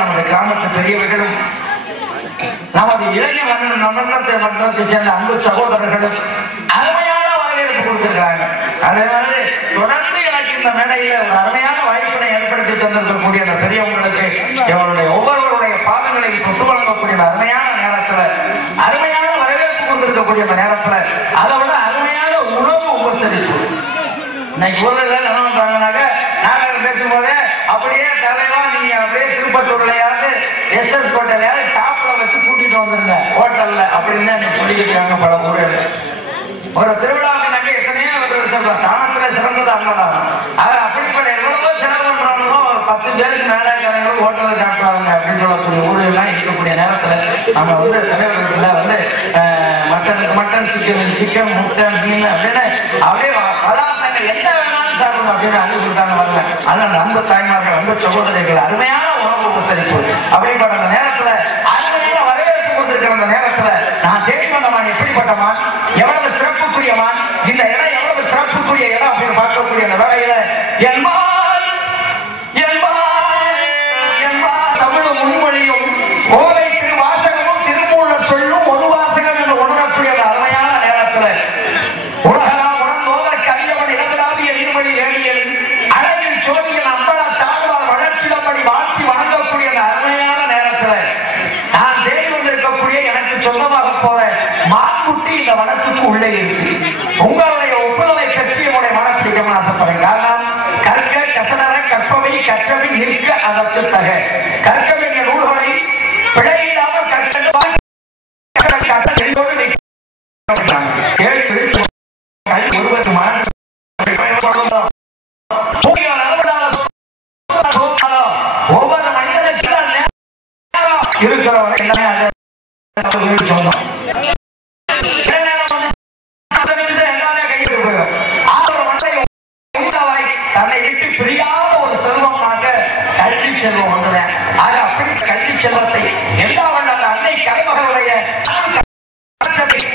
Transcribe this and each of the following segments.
நமது கிராமத்து பெரியவர்களும் நமது இளைய மன்றத்தை சேர்ந்த அன்பு சகோதரர்களும் அருமையான வரவேற்பு கொடுத்திருக்கிறாங்க. அதே மாதிரி தொடர்ந்து எனக்கு இந்த மேடையில ஒரு அருமையான வாய்ப்பினை ஏற்படுத்தி தந்திருக்கக்கூடிய அந்த பெரியவங்களுக்கு இவருடைய ஒவ்வொருவருடைய பாதங்களையும் தொட்டு வழங்கக்கூடிய அருமையான நேரத்துல அருமையான வரவேற்பு கொடுத்திருக்கக்கூடிய அந்த நேரத்துல அதை விட அருமையான உணவு உபசரிப்பு இன்னைக்கு ஊர்ல என்ன பண்றாங்கன்னாக்க நாங்க பேசும்போதே அப்படியே தலைவா நீங்க அப்படியே திருப்பத்தூர்லயாவது SS ஹோட்டலையாவது சாப்பிட வச்சு கூட்டிட்டு வந்துருங்க ஹோட்டல்ல அப்படின்னு சொல்லிக்கிட்டு இருக்காங்க பல ஊர்கள். ஒரு திருவிழாவுக்கு நாங்க எத்தனையோ தானத்துல சிறந்தது அன்னதான். அப்படிப்பட்ட எவ்வளவோ செலவு பண்றாங்களோ ஒரு 10 பேருக்கு மேலே ஹோட்டல்ல சாப்பிடுறாங்க அப்படின்னு சொல்லக்கூடிய ஊழலாம் இருக்கக்கூடிய நேரத்துல நம்ம வந்து தலைவர்களுக்குள்ள வந்து மட்டன் சிக்கன் முட்டை மீன் அப்படின்னு அப்படியே பதார்த்தங்கள் எந்த வேணாலும் சாப்பிடணும் அப்படின்னு அள்ளி கொடுத்தாங்க வரல. அதனால நம்ம தாய்மார்கள் நம்ம சகோதரிகள் அருமையான உணவு உபசரிப்பு அப்படிப்பட்ட அந்த நேரத்துல அருமையான வரவேற்பு கொண்டிருக்கிற அந்த நேரத்துல நான் தேடி வந்தமான் எப்படிப்பட்டமான் எவ்வளவு சிறப்புக்குரியமான் இந்த இடம் எவ்வளவு சிறப்புக்குரிய இடம் அப்படின்னு பார்க்கக்கூடிய அந்த வேலையில தமிழும் முன்மொழியும் கோவை திருவாசகமும் திருமூலர் சொல்லும் ஒரு வாசகம் என்று உணரக்கூடிய அந்த அருமையான நேரத்துல உலகலாம் உணர்ந்தோதற்கு அறியவன் இளவிலாவிய நீர்மொழி வேணியல் அழகில் சோதியில் அம்பல தாழ்வால் வளர்ச்சியிலப்படி வாழ்த்தி வணங்கக்கூடிய அந்த அருமையான நேரத்துல நான் தேடி வந்திருக்கக்கூடிய எனக்கு சொந்தமாக போற மான்குட்டி இந்த வனத்துக்கு உள்ளே இருக்கு. உங்களுடைய ஒப்புதலை பெற்று என்னுடைய மனம் பிடிக்கணும்னு ஆசைப்படுறேன். காரணம் கற்க கசடர கற்பவை கற்றவை நிற்க அதற்கு தக கற்க வேண்டிய நூல்களை பிழையில்லாமல் கற்று ஒவ்வொரு மனிதனுக்கு இருக்கிறவரை சொந்தம் தன்னை விட்டு பிரியாத ஒரு செல்வமாக கல்வி செல்வம் வந்தது. ஆக அப்படி கல்வி செல்வத்தை எல்லா வல்ல அந்த அன்னை கலைமகளுடைய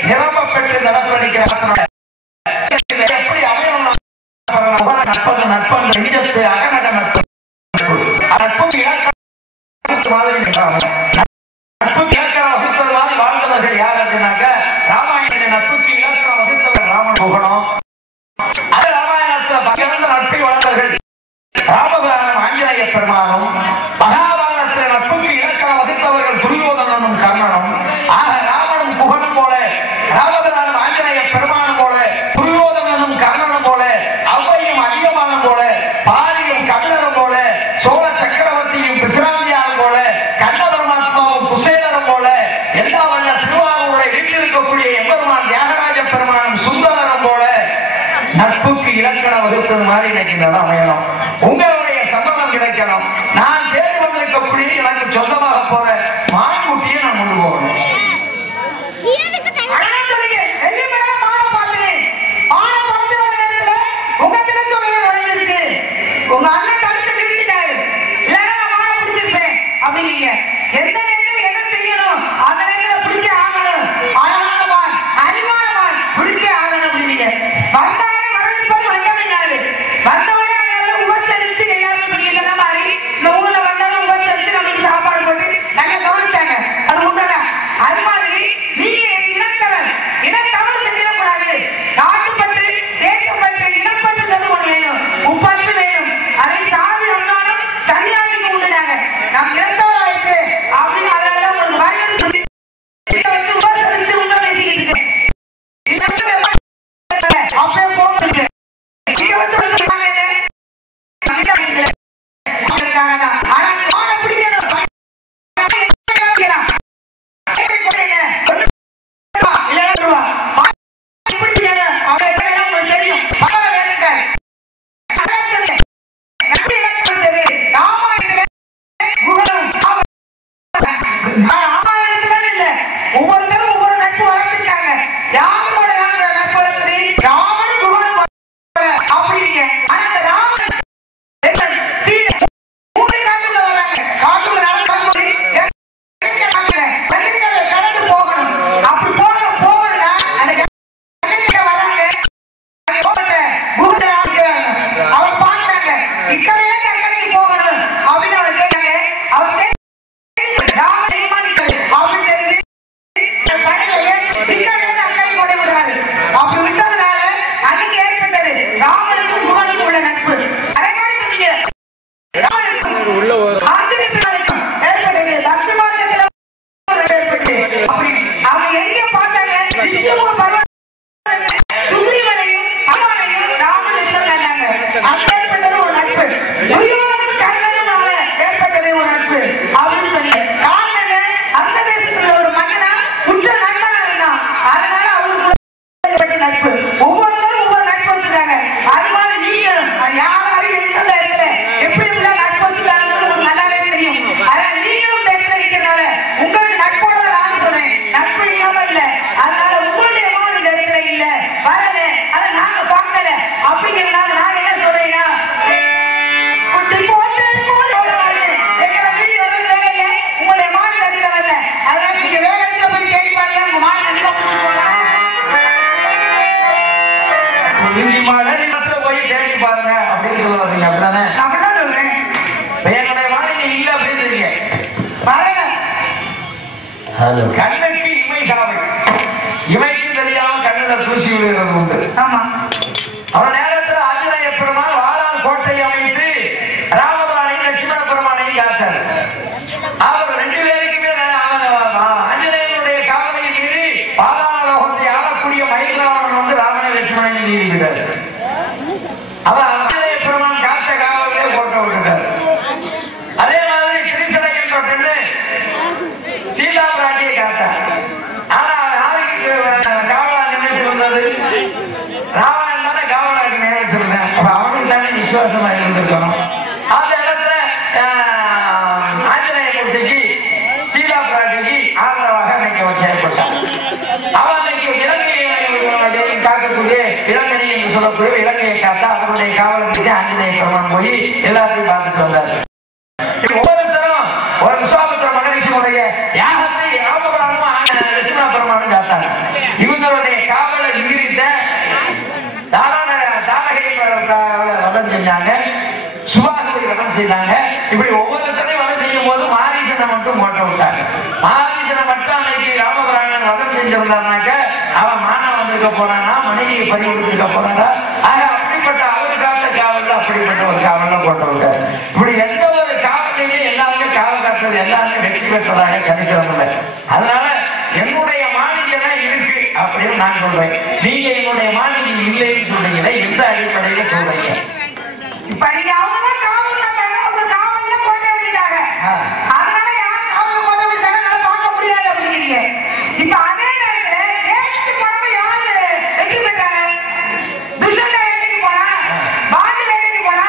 நிரம்ப பெற்று நடப்பிடிக்கிற எப்படி அமையும் நட்பது நட்பன் நெஞ்சத்து அகநட நட்பு நட்பு இலக்க மாதிரி நட்பு இலக்கணம் வகுத்தது மாதிரி வாழ்ந்தவர்கள் யார் அப்படின்னாக்க ராமாயண நட்புக்கு இலக்கணம் வகுத்தவர் ராமன் புகழும். அது ராமாயணத்துல பகிர்ந்த நட்பை வளர்ந்தவர்கள் ராமபுராணம் ஆஞ்சநேய பெருமானும் மகாபாரதத்தில் நட்புக்கு இலக்கணம் வகுத்தவர்கள் துரியோதனனும் கர்ணனும். ஆக ராமனும் புகழும் போல ராமபுராணம் ஆஞ்சநேய பெருமானும் போல துரியோதனனும் கர்ணனும் போல அவ்வையும் அதிகமானும் போல பாரியும் கபிலரும் போல சோழ சக்கரவர்த்தியும் பிசிராந்தியாரும் போல கண்ண பரமாத்மாவும் குசேலரும் போல எல்லா வல்ல திருவாரூரை வீட்டில் இருக்கக்கூடிய எம்பெருமான் தியாகராஜ பெருமானும் சுந்தரரும் போல நட்புக்கு இலக்கணம் வகுத்தது மாதிரி இன்னைக்கு இந்த இடம் அமையணும். உங்களுடைய சம்மதம் கிடைக்கணும். நான் தேடி வந்திருக்கக்கூடிய எனக்கு சொந்தமாக போற மான்குட்டியை நான் கொண்டு போகணும். உங்க அண்ணன் தடுத்து நிறுத்திட்டாரு. இல்லைன்னா நான் மாலை பிடிச்சிருப்பேன் அப்படிங்கிறீங்க. எந்த நேரத்தில் என்ன செய்யணும் அந்த நேரத்தில் பிடிச்சே ஆகணும். அழகானவான் அறிவானவான் பிடிச்சே ஆகணும் அப்படின்னீங்க. வந்தாலே வரவேற்பது வந்தவனாரு. வந்தவனே உபசரிச்சு எல்லாரும் நீங்க சொன்ன மாதிரி இந்த ஊர்ல வந்தாலும் உபசரிச்சு நமக்கு சாப்பாடு போட்டு நல்லா கவனிச்சாங்க. அது உண்மைதான். அது மாதிரி நீங்க இனத்தவர் இனத்தவறு செஞ்சிடக்கூடாது. நாட்டுப்பற்று தேசப்பற்று இனப்பற்று சொல்லி ஒண்ணு வேணும். உப்பற்று வேணும். அதை சாதி வந்தாலும் சன்னியாசிக்கு உண்டுனாங்க. நாம் இறந்தவராயிடுச்சு அப்படின்னு அதனால உங்களுக்கு வரவேற்பு வச்சு உபசரிச்சு உண்மை பேசிக்கிட்டு இருக்கேன். அப்பவே போட்டு இங்க வச்சு ஒவ்வொருத்தரும் ஒவ்வொரு நட்பு வளர்த்திருக்காங்க. யாரோட நட்பு வளர்த்தது ராமன் குகனும் அப்படிங்க. அந்த ராமன் மூணு காட்டுல வராங்க. காட்டுல கடந்து போகணும். அப்படி போகணும்னா அந்த வராங்க அவர் பாக்குறாங்க இக்கரையில அக்கறைக்கு போகணும் அப்படின்னு அவர் கேட்டாங்க. அவர் பாத்துருக்கீங்க. கண்ணுக்கு இமை காவல், இமைக்கு தெரியாம கண்ணுல தூசி விழுகிறது உண்டு. ஆமா. அவர் நேரத்தில் ஆஞ்சநேய பெருமான் வாழால் கோட்டை அமைத்து ராமபிரானையும் லட்சுமண பெருமானையும் காத்தார். அவர் ரெண்டு பேருக்குமே ஆஞ்சநேயனுடைய காவலை மீறி பாதாள லோகத்தை ஆளக்கூடிய மயில்ராவணன் வந்து ராமனை லட்சுமணனை நீதிவிட்டார். அவர் ஆஞ்சநேய பெருமான் காத்த காவலே கோட்டை விட்டுட்டார். அதே மாதிரி திரிசடை என்ற பெண்ணு சீதா பிராட்டியை காத்தார். ஆனா யாருக்கு காவலா நினைத்து வந்தது? ராவணன் தானே காவலாக்கு நினைச்சிருந்தேன். அப்ப அவனுக்கு தானே விசுவாசமா இருந்திருக்கணும். அந்த இடத்துல ஆஞ்சநேய மூர்த்திக்கு சீதா பிராட்டிக்கு ஆதரவாக அன்னைக்கு செயல்பட்டான். அவன் அன்னைக்கு இலங்கையை காக்கக்கூடிய இளங்கனி என்று சொல்லக்கூடிய இலங்கையை காத்தா அவருடைய காவலத்துக்கு ஆஞ்சநேய பெருமான் போய் எல்லாத்தையும் பார்த்துட்டு வந்தார். ஒவ்வொருத்தரும் ஒரு விஸ்வாமித்திர மகரிஷியுடைய யாகத்தை ராமபிரானும் லட்சுமண பெருமானும் காத்தாங்க. இவங்களுடைய காவலை மீறித்த தாரகை வதம் செஞ்சாங்க, சுபாகுபதி வதம் செய்தாங்க. இப்படி ஒவ்வொருத்தரையும் வதம் செய்யும் போது மாரீசனை மட்டும் போட்ட விட்டாங்க. மாரீசனை மட்டும் அன்னைக்கு ராமபிராணன் வதம் செஞ்சிருந்தாருனாக்க அவன் மானம் வந்திருக்க போறானா, மனைவியை பறி கொடுத்திருக்க போறானா. ஆக அப்படிப்பட்ட அவரு காத்த காவல் அப்படிப்பட்ட ஒரு காவல் போட்ட விட்டார். இப்படி எந்த ஒரு காவலையுமே எல்லாருமே காவல் காத்தது எல்லாருமே வெற்றி பெற்றதாக கணிக்கிறதில்லை. அதனால என்னுடைய மாளிகை தான் இருக்கு அப்படின்னு நான் சொல்றேன். நீங்க என்னுடைய மாளிகை இல்லைன்னு சொல்றீங்களே, எந்த அடிப்படையில சொல்றீங்க? இப்ப நீங்க அவங்க காவல் காவல்ல போட்டு விட்டாங்க. அதனால யாரும் காவல போட்டு விட்டாங்க பார்க்க முடியாது அப்படிங்கிறீங்க. இப்ப அதே நேரத்துல கேட்டு போனவங்க யாரு வெற்றி பெற்றாங்க? துஷ்ட வேட்டைக்கு போனா, பாண்டு வேட்டைக்கு போனா,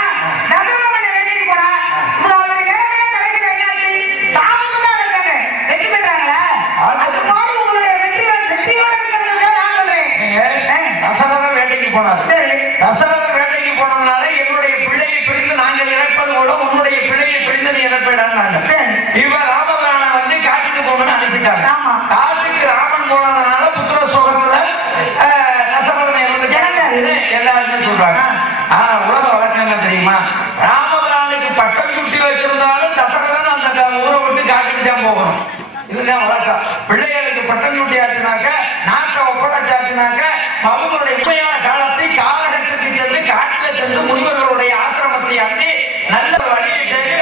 நசரமண வேட்டைக்கு போனா, அவருடைய நிலைமையா கடைசியில் என்னாச்சு? சாமத்து தான் இருக்காங்க. வெற்றி பெற்றாங்களா? அது மாதிரி உங்களுடைய வெற்றியோட இருக்கிறது நான் சொல்றேன். தசரதன் வேட்டைக்கு போனார். சரி, தசரதன் வேட்டைக்கு போனதுனால என்னுடைய பிள்ளையை பிரிந்து நாங்கள் இறப்பது போல உன்னுடைய பிள்ளையை பிரிந்து நீ இறப்பிடாங்க. இவர் ராமபிராணன் வந்து காட்டுக்கு போகணும்னு அனுப்பிட்டாங்க. காட்டுக்கு ராமன் போனதுனால புத்திர சோகத்துல தசரதனை இறந்து எல்லாருமே சொல்றாங்க. ஆனா உலக வழக்கம் என்ன தெரியுமா? ராமபிரானுக்கு பட்டம் சுட்டி வச்சிருந்தாலும் தசரதன் அந்த ஊரை விட்டு காட்டுக்கு தான் போகணும். இதுதான் வழக்கம். பிள்ளைகளுக்கு பட்டம் சுட்டி ஆச்சுனாக்க, நாட்டை ஒப்படைச்சாச்சுனாக்க அவங்களுடைய உண்மையான காலத்தை காலகட்டத்துக்கு சென்று காட்டில சென்று முனிவர்களுடைய ஆசிரமத்தை அண்டி நல்ல வழியை தேடி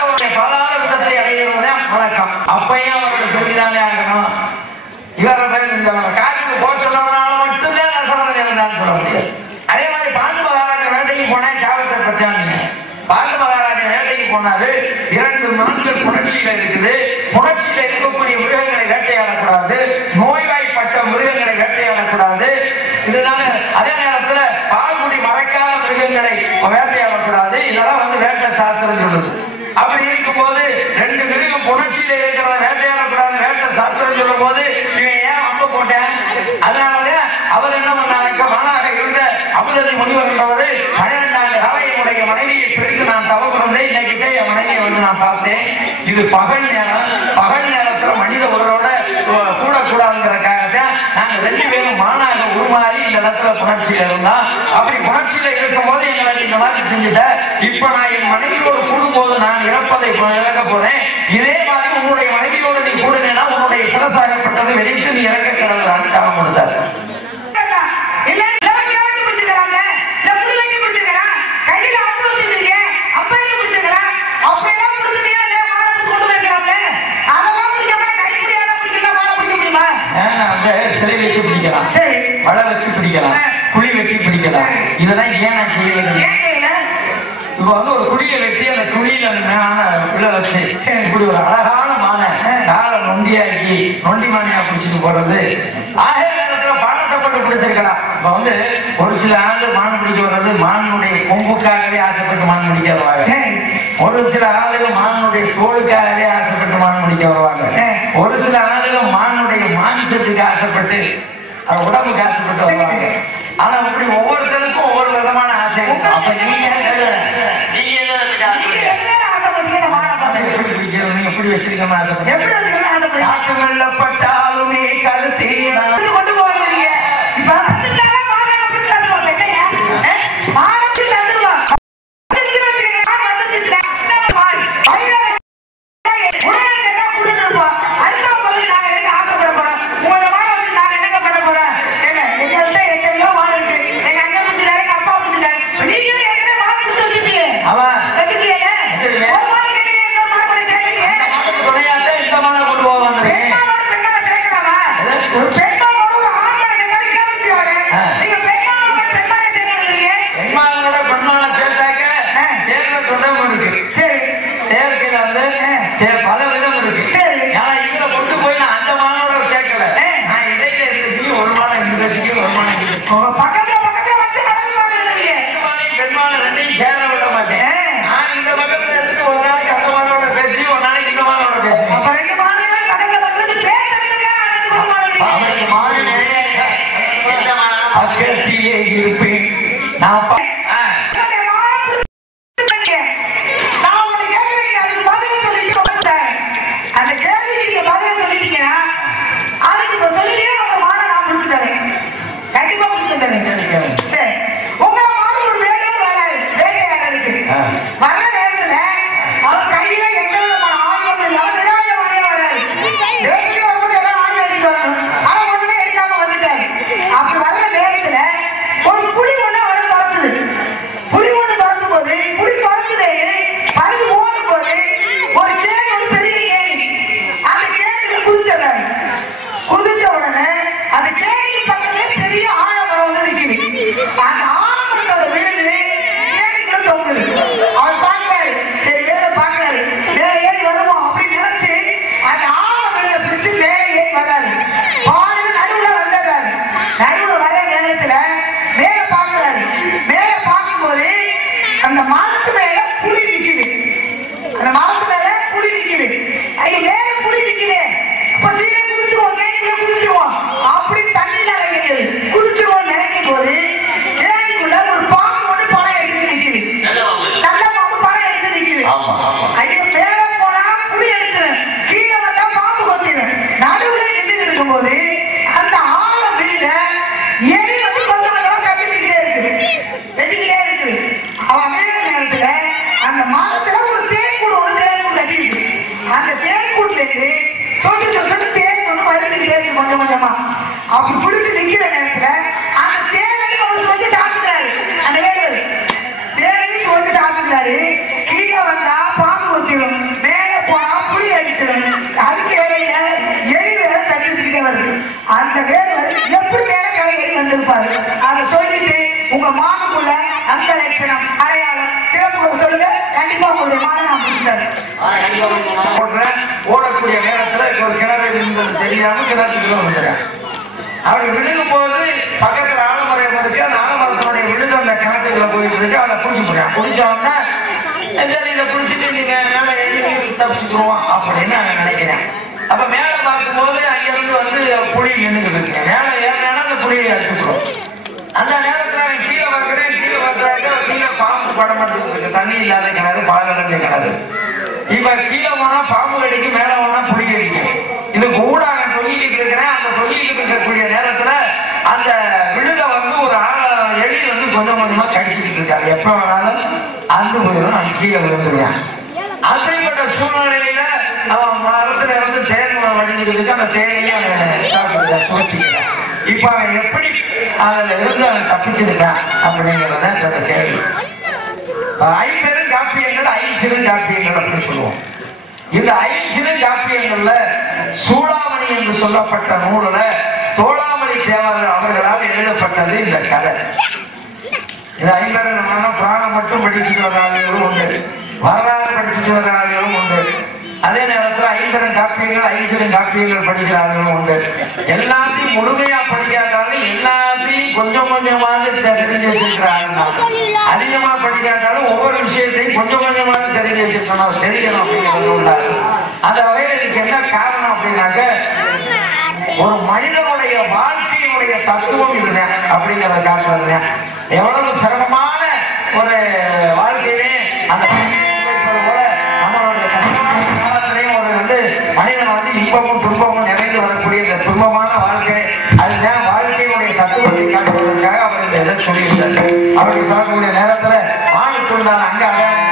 அவருடைய பாதாள விதத்தை அடைகிறதுதான் வழக்கம். அப்பயும் அவர்கள் பெருமிதானே ஆகணும். இவரை இந்த காட்டுக்கு போக சொன்னதுனால மட்டும்தான் தசரதன் இருந்தான்னு சொல்ல முடியாது. அதே மாதிரி பாண்டு மகாராஜா வேட்டைக்கு போனா சாபத்தை பற்றாங்க. பாண்டு மகாராஜா வேட்டைக்கு போனாரு. 2 நாட்கள் புணர்ச்சியில இருக்குது. புணர்ச்சியில இருக்கக்கூடிய மிருகங்களை வேட்டையாடக்கூடாது, நோய்வாய்ப்பட்ட மிருகங்களை வேட்டையாடக்கூடாது. இதுதானே. அதே நேரத்துல பால்குடி மறைக்காத மிருகங்களை வேட்டையாடக்கூடாது. இதெல்லாம் வந்து வேட்டை சாஸ்திரம் சொல்லுது. அப்படி இருக்கும்போது 2 மிருகம் புணர்ச்சியில இருக்கிறத வேட்டையாடக்கூடாது வேட்டை சாஸ்திரம் சொல்லும் போது இவன் ஏன் அம்பு போட்டேன்? அதனாலதான் அவர் என்ன பண்ணாங்க, மகனாக இருந்த அமுததி முனிவர் என்பவரு 12 ஆண்டு காலம் என்னுடைய மனைவியை பிரித்து நான் தவம் இருந்தேன். இன்னைக்கிட்ட என் மனைவியை வந்து நான் பார்த்தேன். இது பகல் நேரம். பகல் நேரத்துல மனித உடலோட கூடக்கூடாதுங்கிறக்காகத்தான் நாங்க 2 பேரும் மானாக உருமாறி இந்த இடத்துல புணர்ச்சியில இருந்தா. அப்படி புணர்ச்சியில இருக்கும் போது எங்களை இந்த மாதிரி செஞ்சுட்ட. இப்ப நான் என் மனைவியோடு கூடும்போது நான் இறப்பதை இறக்க போறேன். இதே மாதிரி உன்னுடைய மனைவியோடு நீ கூடுனா உன்னுடைய சிரசாகப்பட்டது வெடித்து நீ இறக்க கிடந்தான்னு சாபம் கொடுத்தார். சிலை வச்சு பிடிக்கலாம், வலை வச்சு பிடிக்கலாம், குழி வெட்டி பிடிக்கலாம். இதெல்லாம் ஏன் நான் செய்யறது? இப்ப வந்து ஒரு குழியை வெட்டி அந்த குழியில உள்ள வச்சு இப்படி ஒரு அழகான மானை காலை நொண்டியாக்கி நொண்டி மானையா பிடிச்சிட்டு போறது. ஆகே நேரத்துல பணத்தை போட்டு பிடிச்சிருக்கலாம். இப்ப வந்து ஒரு சில ஆண்கள் மான் பிடிக்க வர்றது மானுடைய கொம்புக்காகவே ஆசைப்பட்டு மான் பிடிக்க வருவாங்க. ஒரு சில ஆளுகள் மானுடைய தோலுக்காகவே ஆசைப்பட்டு மான் பிடிக்க வருவாங்க. ஒரு சில ஆளுகள் மானுடைய மாமிசத்துக்கு ஆசைப்பட்டு உடம்புக்கு ஆசைப்பட்டு வருவாங்க. ஆனா இப்படி ஒவ்வொருத்தருக்கும் ஒவ்வொரு விதமான ஆசை. அப்ப நீங்க எப்படி வச்சிருக்கணும் ஆசைப்பட்டு காட்டு வெள்ளப்பட்டாலுமே கருத்தே அந்த தேன் கூட்டுல இருந்து சொட்டு சொட்டு தேன் ஒண்ணு வடிச்சுக்கிட்டே இருக்கு கொஞ்சம் கொஞ்சமா. அப்படி பிடிச்சு நிக்கிற நேரத்துல அந்த தேனையும் அவர் சுவைச்சு சாப்பிட்டுறாரு. அந்த வேறு தேனையும் சுவைச்சு சாப்பிட்டுறாரு. கீழே வந்தா பாம்பு ஊத்திடும், மேல போனா புளி அடிச்சிடும். அதுக்கு இடையில எலி வேற தட்டிச்சுக்கிட்டே வருது. அந்த வேறு எப்படி மேல கரையை வந்திருப்பாரு. அதை சொல்லிட்டு உங்க மானுக்குள்ள அந்த லட்சணம் அடையாளம் சிறப்பு சொல்லுங்க. கண்டிப்பா உங்களுடைய மான நான் முடிச்சாரு. ஓடக்கூடிய நேரத்துல ஒரு கிணறு இருந்தது தெரியாம கிணத்துக்குள்ள வந்துடுறேன். அப்படி விழுகும் போது பக்கத்துல ஆலமரம் இருக்கு. அந்த ஆலமரத்தினுடைய விழுது அந்த கிணத்துக்குள்ள போயிட்டு இருக்கு. அதை பிடிச்சி போடுறேன். பிடிச்சோன்னா சரி இதை பிடிச்சிட்டு நீங்க மேல எழுதி தப்பிச்சுக்குருவோம் அப்படின்னு நான் நினைக்கிறேன். அப்ப மேல பார்க்கும்போது அங்கிருந்து வந்து புளி நின்றுட்டு இருக்கேன். மேல ஏறினா அந்த புளியை அடிச்சுக்கிறோம். அந்த நேரத்துல கீழே பார்க்கிறேன். கீழே பார்க்கறாங்க, கீழே பாம்பு படம் மட்டும் இருக்கு. தண்ணி இல்லாத கிணறு, பால் அடைஞ்ச கிணறு. இப்ப கீழே போனா பாம்பு கடிக்கும், மேல போனா புளி கடிக்கும். இதுக்கு ஊடாக தொங்கிட்டு இருக்கிறேன். அந்த தொங்கிட்டு இருக்கக்கூடிய நேரத்துல அந்த விழுத வந்து ஒரு எலி வந்து கொஞ்சம் கொஞ்சமா கடிச்சுக்கிட்டு இருக்காரு. எப்ப வேணாலும் அந்த போயிடும், நான் கீழே விழுந்துருவேன். அப்படிப்பட்ட சூழ்நிலையில அவன் மரத்துல இருந்து தேன் வடிஞ்சுக்கிட்டு இருக்கு. அந்த தேனையும் அவன் சுவைச்சுக்கிறான். இப்ப அவன் எப்படி அதுல இருந்து அவன் தப்பிச்சிருக்கான் அப்படிங்கிறத அந்த கேள்வி. ஐம்பெரும் காப்பியங்கள், ஐஞ்சிறு காப்பியங்கள் அப்படின்னு சொல்லுவோம். இந்த ஐஞ்சிறு காப்பியங்கள்ல சூடாமணி என்று சொல்லப்பட்ட நூலுல தோளாமணி தேவர் அவர்களால் எழுதப்பட்டது இந்த கதை. இந்த ஐம்பெரும் புராணம் மட்டும் படிச்சுட்டு வர ஆளுகளும் உண்டு, வரலாறு படிச்சுட்டு வர ஆளுகளும் உண்டு. அதே நேரத்தில் ஐம்பெரும் காப்பியங்கள், ஐஞ்சிறு காப்பியங்கள் படிக்கிற ஆளுகளும் உண்டு. எல்லாத்தையும் முழுமையா படிக்காட்டாலும் எல்லாத்தையும் கொஞ்சம் கொஞ்சமாக தெரிஞ்சு வச்சிருக்கிறாங்க. அதிகமா படிக்காட்டாலும் ஒவ்வொரு விஷயத்தையும் கொஞ்சம் கொஞ்சமாக தெரிஞ்சு வச்சிருக்கணும், தெரியணும் அப்படிங்கிறது உள்ளாரு. அந்த வகையில் இதுக்கு என்ன காரணம் அப்படின்னாக்க ஒரு மனிதனுடைய வாழ்க்கையினுடைய தத்துவம் இதுதான் அப்படிங்கிறத காட்டுறது. எவ்வளவு சிரமமான ஒரு வாழ்க்கையிலே அந்த போல நம்மளுடைய கஷ்டமான காலத்திலையும் ஒரு வந்து மனிதன் வந்து இன்பமும் துன்பமும் நிறைந்து வரக்கூடிய இந்த துன்பமான வாழ்க்கை, அதுதான் வாழ்க்கையினுடைய தத்துவத்தை காட்டுவதற்காக அவர் இந்த இதை சொல்லியிருந்தார். அப்படி சொல்லக்கூடிய நேரத்துல வானுக்குள்ளான அங்க அடையாளம்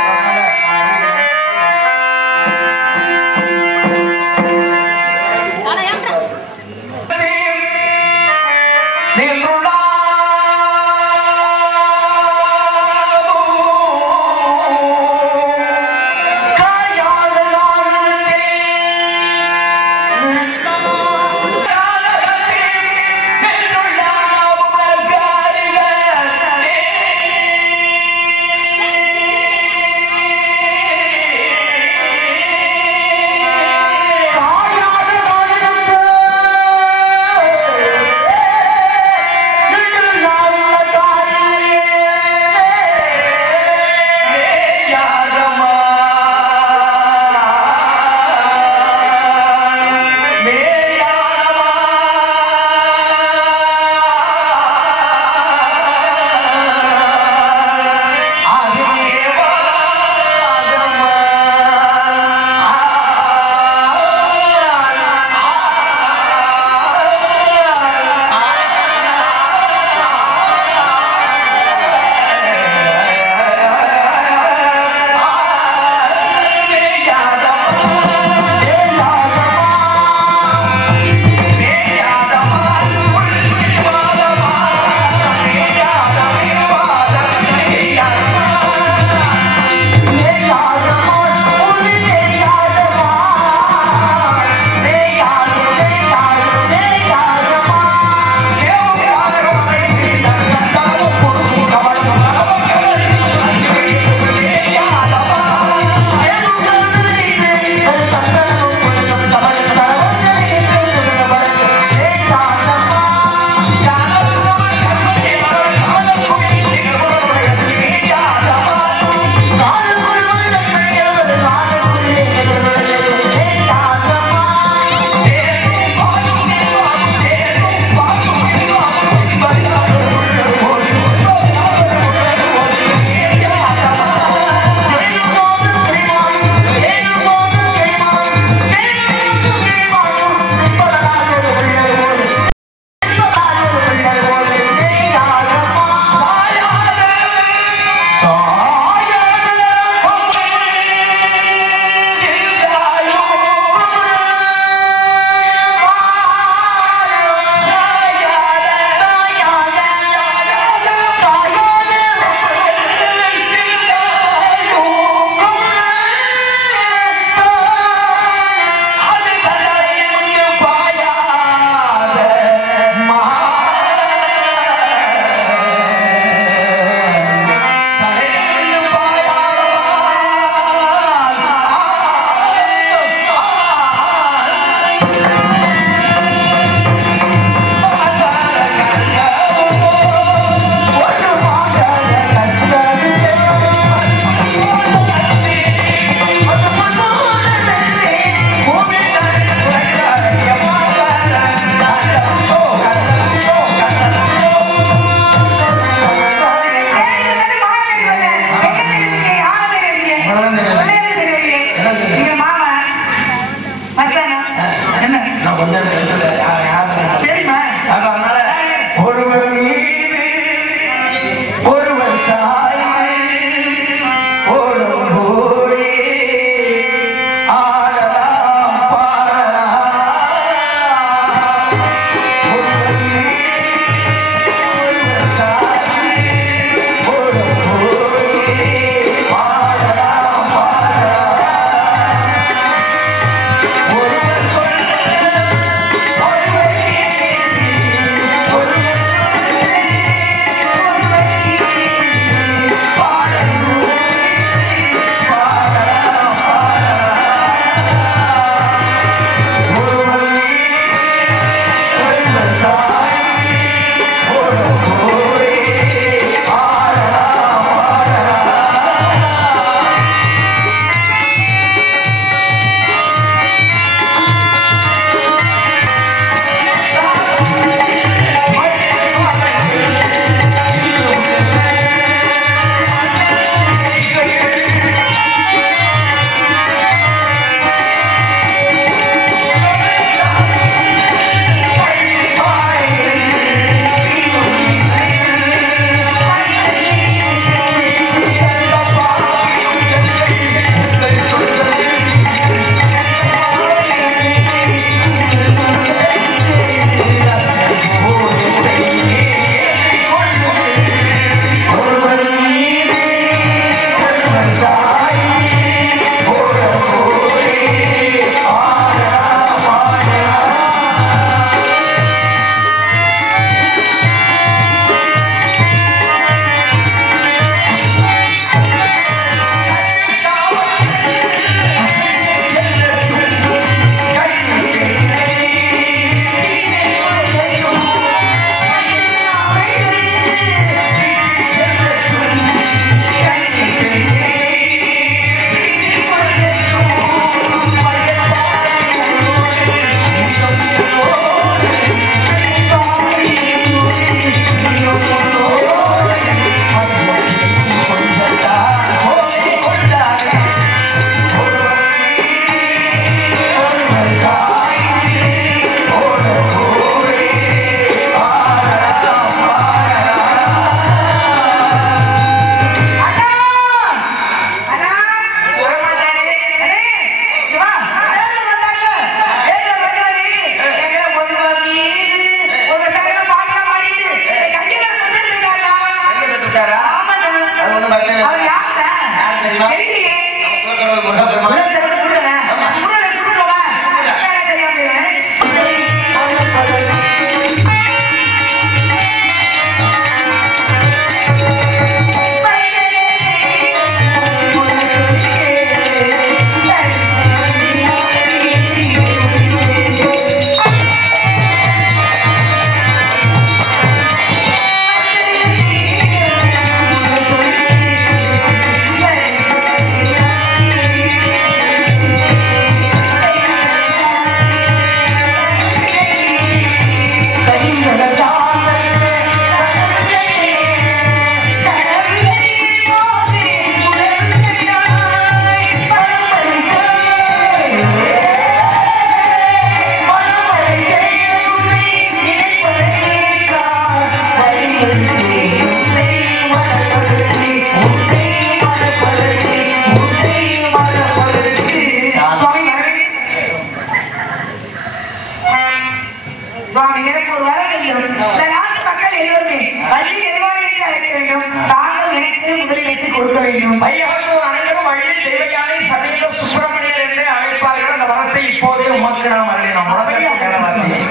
இந்த நாட்டு மக்கள் எல்லோருமே வள்ளி தெய்வானை என்று அழைக்க வேண்டும். தாங்கள் எனக்கு முதலிடத்தை கொடுக்க வேண்டும். மையவர்கள் அனைவரும் வள்ளி தெய்வயானை சமேத சுப்பிரமணியர் என்றே அழைப்பார்கள். அந்த வரத்தை இப்போதே உமக்கு நாம் அறியணும்.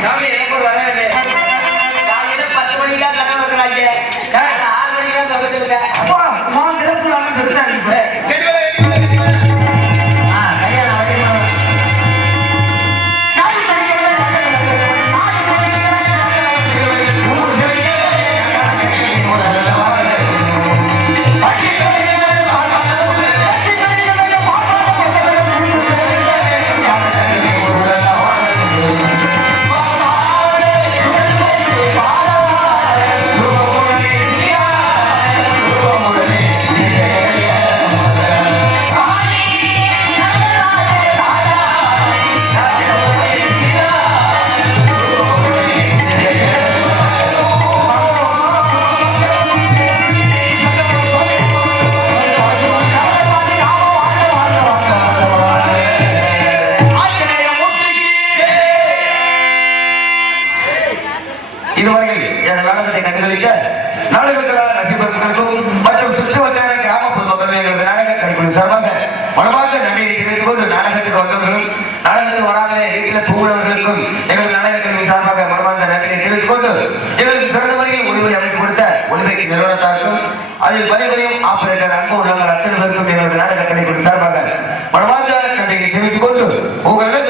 சாமி எனக்கு ஒரு வர வேண்டும். காலையில 10 மணிக்கு தான் கனவு இருக்கிறாங்க. 6 மணிக்கு தான் தொடர்ந்துருக்க. அப்பா உமான் திறப்புலான பெருசா இருக்கு. இதுவரையில் எங்கள் நாடகத்தை கண்டுகளிக்க நாடகத்திலான ரசிகர்களுக்கும் மற்றும் சுற்று வட்டார கிராம பொதுமக்களும் எங்களது நாடக கலைக்குழு சார்பாக மனமார்ந்த நன்றியை தெரிவித்துக் கொண்டு நாடகத்துக்கு வந்தவர்களும் நாடகத்துக்கு வராமலே வீட்டில் தூங்குறவர்களுக்கும் எங்களது நாடக கல்வி சார்பாக மனமார்ந்த நன்றியை தெரிவித்துக் கொண்டு எங்களுக்கு சிறந்த முறையில் ஒளிவரை அமைத்துக் கொடுத்த ஒளிபெருக்கி நிறுவனத்தாருக்கும் அதில் பணிபுரியும் ஆபரேட்டர் அன்பு உள்ளவர்கள் அத்தனை பேருக்கும் எங்களது நாடக கலைக்குழு சார்பாக மனமார்ந்த நன்றியை தெரிவித்துக் கொண்டு உங்களிடம்